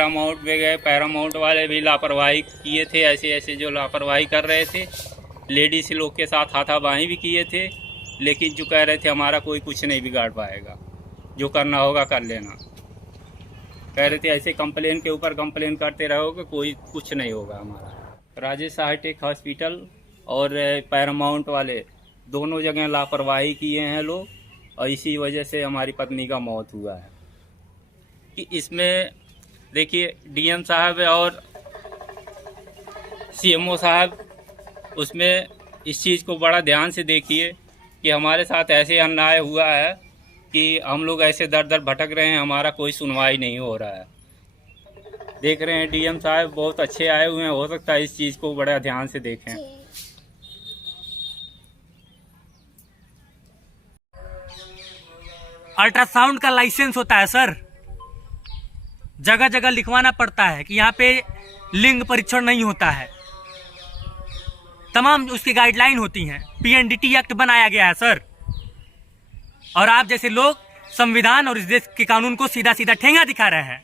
Paramount में गए, Paramount वाले भी लापरवाही किए थे, ऐसे ऐसे जो लापरवाही कर रहे थे। लेडीज लोग के साथ हाथापाई भी किए थे, लेकिन जो कह रहे थे हमारा कोई कुछ नहीं बिगाड़ पाएगा, जो करना होगा कर लेना। कह रहे थे ऐसे कंप्लेन के ऊपर कंप्लेन करते रहोगे, कोई कुछ नहीं होगा हमारा। राजेश हाईटेक हॉस्पिटल और पैरामाउंट वाले दोनों जगह लापरवाही किए हैं लोग, और इसी वजह से हमारी पत्नी का मौत हुआ है। कि इसमें देखिए डीएम साहब और सीएमओ साहब उसमें इस चीज़ को बड़ा ध्यान से देखिए कि हमारे साथ ऐसे अन्याय हुआ है कि हम लोग ऐसे दर दर भटक रहे हैं, हमारा कोई सुनवाई नहीं हो रहा है। देख रहे हैं डीएम साहब बहुत अच्छे आए हुए हैं, हो सकता है इस चीज़ को बड़ा ध्यान से देखें। अल्ट्रासाउंड का लाइसेंस होता है सर, जगह जगह लिखवाना पड़ता है कि यहाँ पे लिंग परीक्षण नहीं होता है, तमाम उसकी गाइडलाइन होती हैं। पीएनडीटी एक्ट बनाया गया है सर, और आप जैसे लोग संविधान और इस देश के कानून को सीधा सीधा ठेंगा दिखा रहे हैं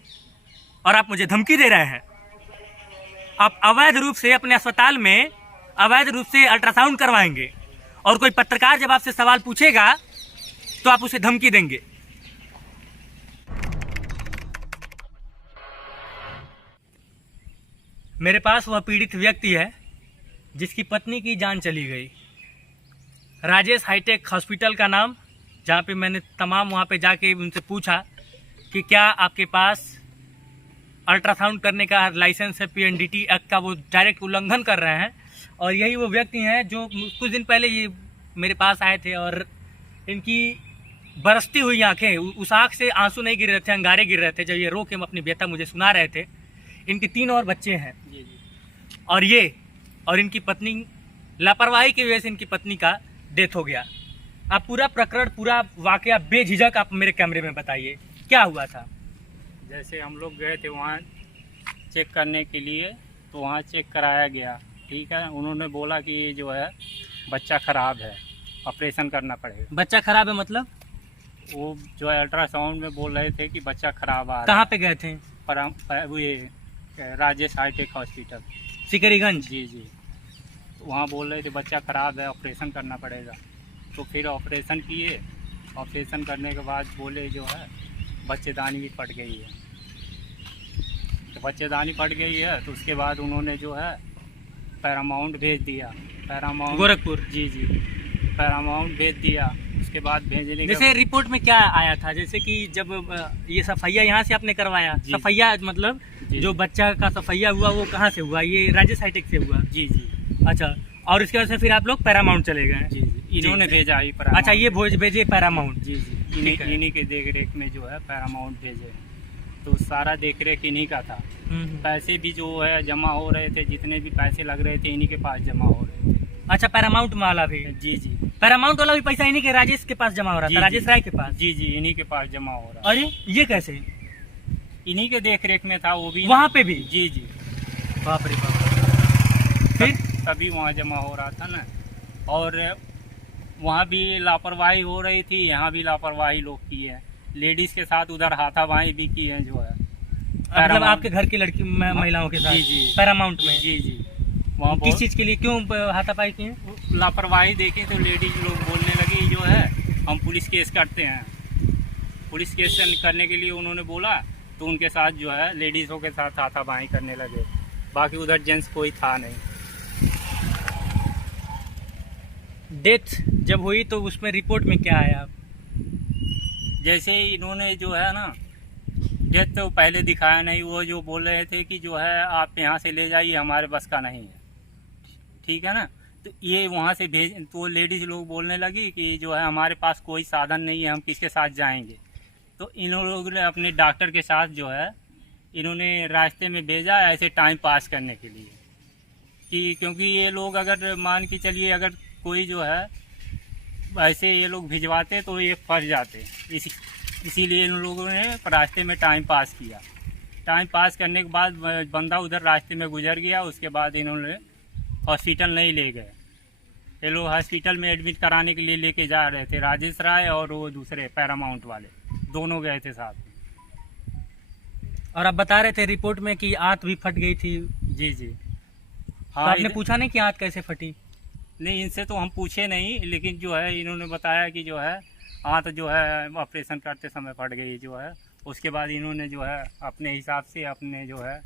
और आप मुझे धमकी दे रहे हैं। आप अवैध रूप से अपने अस्पताल में अवैध रूप से अल्ट्रासाउंड करवाएंगे, और कोई पत्रकार जब आपसे सवाल पूछेगा तो आप उसे धमकी देंगे। मेरे पास वह पीड़ित व्यक्ति है जिसकी पत्नी की जान चली गई। राजेश हाईटेक हॉस्पिटल का नाम, जहाँ पे मैंने तमाम वहाँ पे जाके उनसे पूछा कि क्या आपके पास अल्ट्रासाउंड करने का लाइसेंस है, पीएनडीटी एक्ट का वो डायरेक्ट उल्लंघन कर रहे हैं। और यही वो व्यक्ति हैं जो कुछ दिन पहले ये मेरे पास आए थे, और इनकी बरसती हुई आंखें, उस आँख से आंसू नहीं गिर रहे थे, अंगारे गिर रहे थे जब ये रो के अपनी बेटा मुझे सुना रहे थे। इनके 3 और बच्चे हैं और ये और इनकी पत्नी, लापरवाही की वजह से इनकी पत्नी का डेथ हो गया। आप पूरा प्रकरण, पूरा वाकया बेझिझक आप मेरे कैमरे में बताइए, क्या हुआ था। जैसे हम लोग गए थे वहाँ चेक करने के लिए, तो वहाँ चेक कराया गया, ठीक है। उन्होंने बोला कि जो है बच्चा खराब है, ऑपरेशन करना पड़ेगा। बच्चा खराब है मतलब? वो जो है अल्ट्रासाउंड में बोल रहे थे कि बच्चा खराब आ रहा है। कहाँ पे गए थे? वो ये राजेश हाईटेक हॉस्पिटल, सिकरीगंज। जी जी। वहाँ बोल रहे थे बच्चा खराब है, ऑपरेशन करना पड़ेगा। तो फिर ऑपरेशन किए, ऑपरेशन करने के बाद बोले जो है बच्चेदानी भी फट गई है। तो बच्चेदानी फट गई है तो उसके बाद उन्होंने जो है पैरामाउंट भेज दिया। पैरामाउंट गोरखपुर? जी जी, पैरामाउंट भेज दिया। उसके बाद भेजने के जैसे रिपोर्ट में क्या आया था, जैसे कि जब ये सफैया यहाँ से आपने करवाया, सफैया मतलब जो बच्चा का सफैया हुआ वो कहाँ से हुआ? ये राजेश हाईटेक से हुआ? जी जी। अच्छा, और इसके बाद से फिर आप लोग पैरामाउंट चले गए? जी जी, इन्होंने भेजा ही। अच्छा, ये भेजे पैरामाउंट? जी जी, इन्हीं के देख रेख में जो है पैरामाउंट भेजे, तो सारा देख रेख इन्हीं का था। पैसे भी जो है जमा हो रहे थे, जितने भी पैसे लग रहे थे इन्हीं के पास जमा हो रहे थे। अच्छा, पैरामाउंट वाला भी? जी जी, पैरामाउंट वाला भी पैसा इन्हीं के, राजेश के पास जमा हो रहा था, राजेश राय के पास? जी जी, इन्हीं के पास जमा हो रहा। अरे ये कैसे? इन्हीं के देख रेख में था वो भी, वहाँ पे भी? जी जी। बाप रे बाप। फिर तभी वहाँ जमा हो रहा था ना, और वहाँ भी लापरवाही हो रही थी, यहाँ भी लापरवाही लोग की है। लेडीज के साथ उधर हाथापाई भी की है जो है, मतलब आपके घर की लड़की महिलाओं के साथ? जी जी, पैरामाउंट में? जी जी। वहाँ किस चीज के लिए, क्यों हाथापाई की है? लापरवाही देखे तो लेडीज लोग बोलने लगी जो है हम पुलिस केस करते हैं। पुलिस केस करने के लिए उन्होंने बोला, तो उनके साथ जो है लेडीज़ों के साथ हाथापाई करने लगे। बाकी उधर जेंट्स कोई था नहीं। डेथ जब हुई तो उसमें रिपोर्ट में क्या आया? जैसे इन्होंने जो है ना, डेथ तो पहले दिखाया नहीं। वो जो बोल रहे थे कि जो है आप यहाँ से ले जाइए, हमारे बस का नहीं है, ठीक है ना। तो ये वहाँ से भेज, तो लेडीज़ लोग बोलने लगी कि जो है हमारे पास कोई साधन नहीं है, हम किसके साथ जाएंगे। तो इन लोगों ने अपने डॉक्टर के साथ जो है इन्होंने रास्ते में भेजा, ऐसे टाइम पास करने के लिए। कि क्योंकि ये लोग अगर मान के चलिए, अगर कोई जो है ऐसे ये लोग भिजवाते तो ये फंस जाते, इसीलिए इन लोगों ने रास्ते में टाइम पास किया। टाइम पास करने के बाद बंदा उधर रास्ते में गुजर गया। उसके बाद इन्होंने हॉस्पिटल नहीं ले गए। ये लोग हॉस्पिटल में एडमिट कराने के लिए लेके जा रहे थे, राजेश राय और वो दूसरे पैरामाउंट वाले, दोनों गए थे साथ। और आप बता रहे थे रिपोर्ट में कि आंत भी फट गई थी, जी जी। तो हाँ, आपने पूछा नहीं कि आंत कैसे फटी? नहीं, इनसे तो हम पूछे नहीं, लेकिन जो है इन्होंने बताया कि जो है आंत जो है ऑपरेशन करते समय फट गई जो है। उसके बाद इन्होंने जो है अपने हिसाब से अपने जो है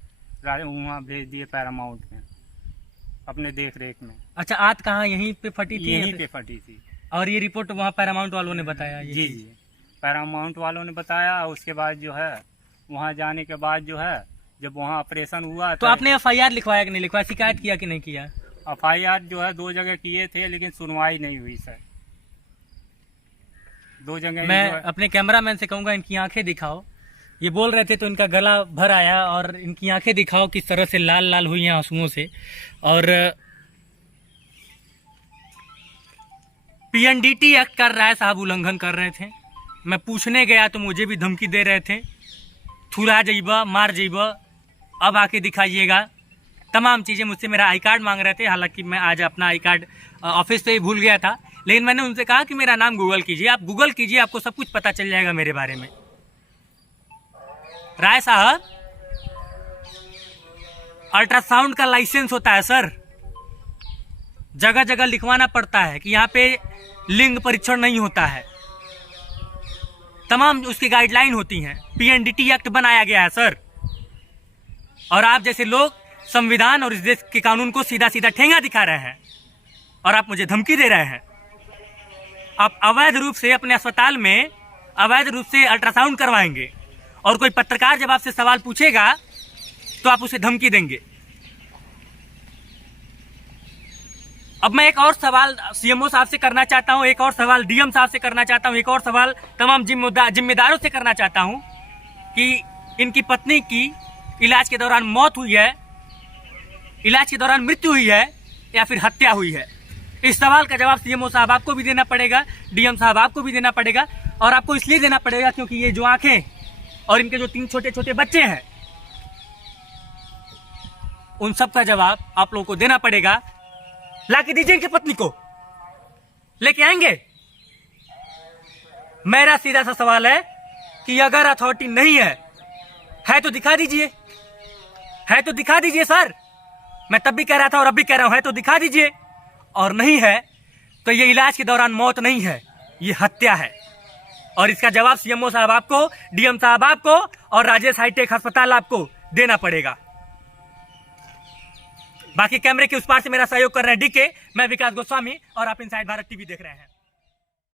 वहाँ भेज दिए पैरामाउंट में, अपने देख रेख में। अच्छा, आंत कहाँ, यहीं पे फटी थी? यहीं पे फटी थी। और ये रिपोर्ट वहाँ पैरामाउंट वालों ने बताया? जी जी, पैरामाउंट वालों ने बताया। उसके बाद जो है वहाँ जाने के बाद जो है जब वहाँ ऑपरेशन हुआ तो आपने FIR लिखवाया कि नहीं लिखवाया, शिकायत किया कि नहीं किया? FIR जो है 2 जगह किए थे, लेकिन सुनवाई नहीं हुई सर। 2 जगह। मैं अपने कैमरामैन से कहूँगा इनकी आंखें दिखाओ। ये बोल रहे थे तो इनका गला भर आया, और इनकी आंखें दिखाओ किस तरह से लाल लाल हुई हैं आंसुओं से। और PNDT एक्ट कर रहा है साहब, उल्लंघन कर रहे थे। मैं पूछने गया तो मुझे भी धमकी दे रहे थे, थुरा जइबा, मार जइबा, अब आके दिखाइएगा, तमाम चीज़ें मुझसे। मेरा आई कार्ड मांग रहे थे, हालांकि मैं आज अपना आई कार्ड ऑफिस पे ही भूल गया था, लेकिन मैंने उनसे कहा कि मेरा नाम गूगल कीजिए, आप गूगल कीजिए, आपको सब कुछ पता चल जाएगा मेरे बारे में। राय साहब, अल्ट्रासाउंड का लाइसेंस होता है सर, जगह जगह लिखवाना पड़ता है कि यहाँ पे लिंग परीक्षण नहीं होता है, तमाम उसकी गाइडलाइन होती हैं। PNDT एक्ट बनाया गया है सर, और आप जैसे लोग संविधान और इस देश के कानून को सीधा सीधा ठेंगा दिखा रहे हैं, और आप मुझे धमकी दे रहे हैं। आप अवैध रूप से अपने अस्पताल में अवैध रूप से अल्ट्रासाउंड करवाएंगे, और कोई पत्रकार जब आपसे सवाल पूछेगा तो आप उसे धमकी देंगे। अब मैं एक और सवाल CMO साहब से करना चाहता हूं, एक और सवाल DM साहब से करना चाहता हूं, एक और सवाल तमाम जिम्मेदारों से करना चाहता हूं कि इनकी पत्नी की इलाज के दौरान मौत हुई है, इलाज के दौरान मृत्यु हुई है, या फिर हत्या हुई है। इस सवाल का जवाब CMO साहब आपको भी देना पड़ेगा, DM साहब आपको भी देना पड़ेगा, और आपको इसलिए देना पड़ेगा क्योंकि ये जो आंखें और इनके जो 3 छोटे छोटे बच्चे हैं, उन सब का जवाब आप लोगों को देना पड़ेगा। लाके दीजिए इनकी पत्नी को, लेके आएंगे। मेरा सीधा सा सवाल है कि अगर अथॉरिटी नहीं है तो दिखा दीजिए, है तो दिखा दीजिए सर। मैं तब भी कह रहा था और अब भी कह रहा हूं, है तो दिखा दीजिए, और नहीं है तो ये इलाज के दौरान मौत नहीं है, ये हत्या है। और इसका जवाब CMO साहब आपको, DM साहब आपको, और राजेश हाईटेक अस्पताल आपको देना पड़ेगा। बाकी कैमरे के उस पार से मेरा सहयोग कर रहे हैं DK, मैं विकास गोस्वामी, और आप इनसाइड भारत TV देख रहे हैं।